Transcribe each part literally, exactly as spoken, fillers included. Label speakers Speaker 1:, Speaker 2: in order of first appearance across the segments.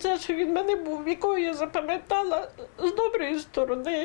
Speaker 1: це, що він в мене був, якого я запам'ятала з доброї сторони.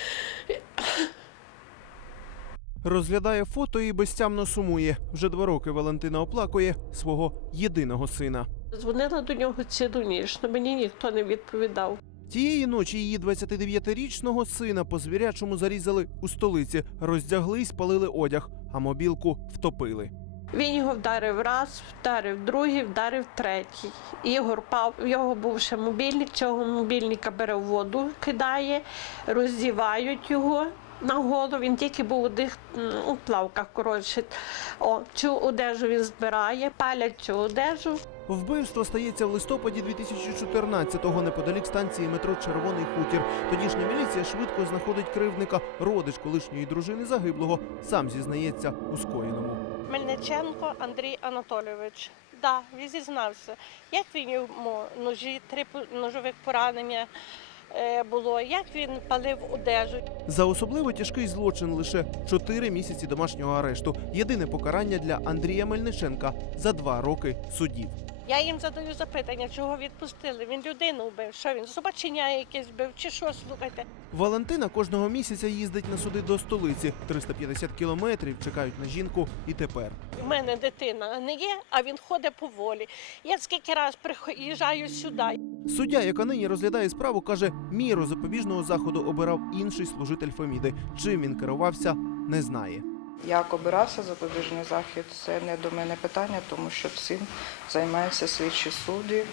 Speaker 2: Розглядає фото і безтямно сумує. Вже два роки Валентина оплакує свого єдиного сина.
Speaker 1: Дзвонила до нього цілу ніч, але мені ніхто не відповідав.
Speaker 2: Тієї ночі її двадцятидев'ятирічного сина по звірячому зарізали у столиці, роздягли й спалили одяг, а мобілку втопили.
Speaker 1: Він його вдарив раз, вдарив другий, вдарив третій. Ігор пав, в його був ще мобільник, цього мобільника бере в воду, кидає, роздівають його на голову. Він тільки був у тих у плавках, коротше. О, цю одежу він збирає, палять цю одежу.
Speaker 2: Вбивство стається в листопаді дві тисячі чотирнадцятого неподалік станції метро «Червоний хутір». Тодішня міліція швидко знаходить кривдника. Родич колишньої дружини загиблого сам зізнається у скоєному.
Speaker 1: Мельниченко Андрій Анатолійович. Так, да, він зізнався. Як він йому ножі, три ножових поранення було, як він палив одежу.
Speaker 2: За особливо тяжкий злочин лише чотири місяці домашнього арешту. Єдине покарання для Андрія Мельниченка за два роки судів.
Speaker 1: Я їм задаю запитання, чого відпустили. Він людину вбив, що він, собаченя якесь вбив, чи що, слухайте.
Speaker 2: Валентина кожного місяця їздить на суди до столиці. триста п'ятдесят кілометрів чекають на жінку і тепер.
Speaker 1: У мене дитина не є, а він ходить поволі. Я скільки раз приїжджаю сюди.
Speaker 2: Суддя, яка нині розглядає справу, каже, міру запобіжного заходу обирав інший служитель Феміди. Чим він керувався, не знає.
Speaker 3: Як обирався запобіжний захід, це не до мене питання, тому що цим займаються слідчі судді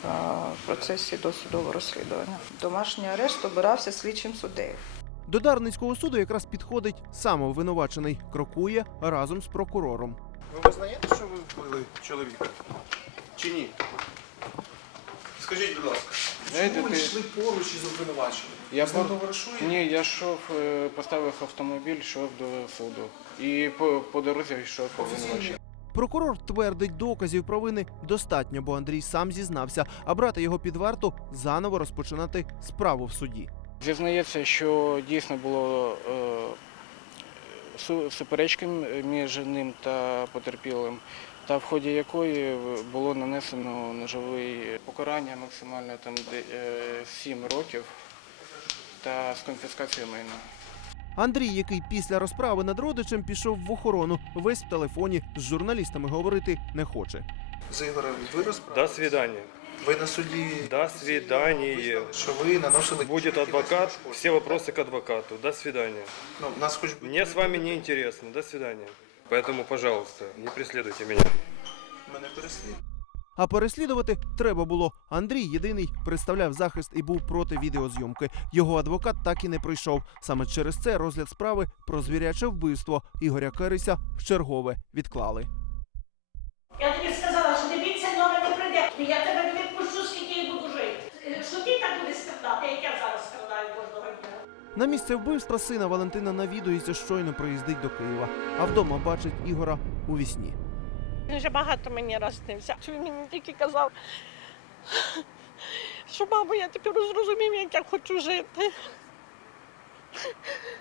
Speaker 3: в процесі досудового розслідування. Домашній арешт обирався слідчим суддею.
Speaker 2: До Дарницького суду якраз підходить сам обвинувачений, крокує разом з прокурором.
Speaker 4: Ви визнаєте, що ви вбили чоловіка? Чи ні? Скажіть, будь ласка,
Speaker 5: Знаєте,
Speaker 4: чому ви
Speaker 5: ти-
Speaker 4: йшли поруч із обвинуваченим?
Speaker 5: Я
Speaker 4: Ви з ним
Speaker 5: пор-
Speaker 4: товаришуєте?
Speaker 5: Ні, я йшов, е, поставив автомобіль, йшов до суду. І по, по дорозі йшов обвинувачений.
Speaker 2: Прокурор твердить, доказів провини достатньо, бо Андрій сам зізнався, а брати його під варту заново розпочинати справу в суді.
Speaker 5: Зізнається, що дійсно було е, су- суперечки між ним та потерпілим, та в ході якої було нанесено ножове покарання максимально там де- е, сім років та з конфіскацією майна.
Speaker 2: Андрій, який після розправи над родичем пішов в охорону, весь в телефоні, з журналістами говорити не хоче.
Speaker 4: З Ігорем ви розправились?
Speaker 6: До свидания.
Speaker 4: Ви на суді
Speaker 6: До свидания.
Speaker 4: визнали, що ви наносили...
Speaker 6: Будет адвокат, все вопросы к адвокату. До свидания.
Speaker 4: Ну, нас хоч би...
Speaker 6: Мне с вами не интересно. До свидания. Поэтому, пожалуйста, не преследуйте меня.
Speaker 4: Мене переслідують.
Speaker 2: А переслідувати треба було. Андрій єдиний представляв захист і був проти відеозйомки. Його адвокат так і не прийшов. Саме через це розгляд справи про звіряче вбивство Ігоря Кереся вчергове відклали.
Speaker 1: Я тобі сказала, що тобі цей номер не прийде. Я тебе не відпущу, скільки я буду жити. Що ти так будеш страдати, як я зараз страдаю кожного дня.
Speaker 2: На місце вбивства сина Валентина навідується, щойно приїздить до Києва. А вдома бачить Ігора у вісні.
Speaker 1: Він вже багато мені раз снився. Що він мені тільки казав, що, мамо, я тепер зрозумів, як я хочу жити.